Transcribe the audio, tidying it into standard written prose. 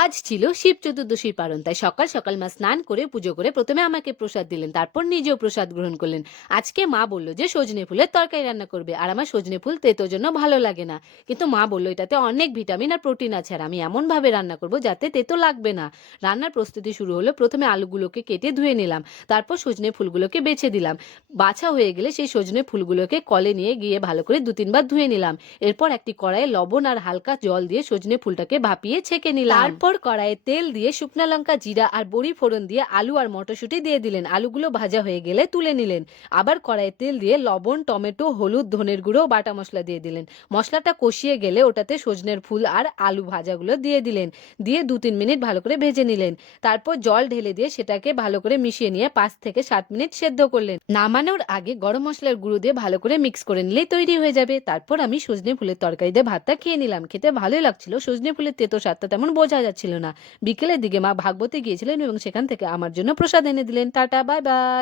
আজ ছিল শিব চতুর্দশীর পারণ, তাই সকাল সকাল মা স্নান করে পুজো করে প্রথমে আমাকে প্রসাদ দিলেন, তারপর নিজেও প্রসাদ গ্রহণ করলেন। আজকে মা বলল যে সজনে ফুলের তরকারি রান্না করবে, আর আমার সজনে ফুল তেতোর জন্য ভালো লাগে না। কিন্তু মা বলল এটাতে অনেক ভিটামিন আর প্রোটিন আছে, আর আমি এমন ভাবে রান্না করব যাতে তেতো লাগবে না। রান্নার প্রস্তুতি শুরু হলো। প্রথমে আলুগুলোকে কেটে ধুয়ে নিলাম, তারপর সজনে ফুলগুলোকে বেছে দিলাম। বাছা হয়ে গেলে সেই সজনে ফুলগুলোকে কলে নিয়ে গিয়ে ভালো করে 2-3 বার ধুয়ে নিলাম। এরপর একটি কড়াইয়ে লবণ আর হালকা জল দিয়ে সজনে ফুলটাকে ভাপিয়ে ছেঁকে নিলাম। তারপর কড়াইয়ে তেল দিয়ে শুকনো লঙ্কা, জিরা আর বড়ি ফোড়ন দিয়ে আলু আর মটরশুঁটি দিয়ে দিলেন। আলুগুলো ভাজা হয়ে গেলে তুলে নিলেন। আবার কড়াইয়ে তেল দিয়ে লবণ, টমেটো, হলুদ, ধনের গুঁড়ো ও বাটা মশলা দিয়ে দিলেন। মশলাটা কষিয়ে গেলে ওটাতে সজনের ফুল আর আলু ভাজাগুলো দিয়ে দিলেন। দিয়ে 2-3 মিনিট ভালো করে ভেজে নিলেন। তারপর জল ঢেলে দিয়ে সেটাকে ভালো করে মিশিয়ে নিয়ে 5 থেকে 7 মিনিট সেদ্ধ করলেন। নামানোর আগে গরম মশলার গুঁড়ো দিয়ে ভালো করে মিক্স করে নিলেই তৈরি হয়ে যাবে। তারপর আমি সজনে ফুলের তরকারি দিয়ে ভাতটা খেয়ে নিলাম। খেতে ভালোই লাগছিল। সজনে ফুলের তেতো স্বাদটা তেমন বোঝা যাচ্ছিল না। বিকেলের দিকে মা ভাগবতে গিয়েছিলেন এবং সেখান থেকে আমার জন্য প্রসাদ এনে দিলেন। Tata, bye bye.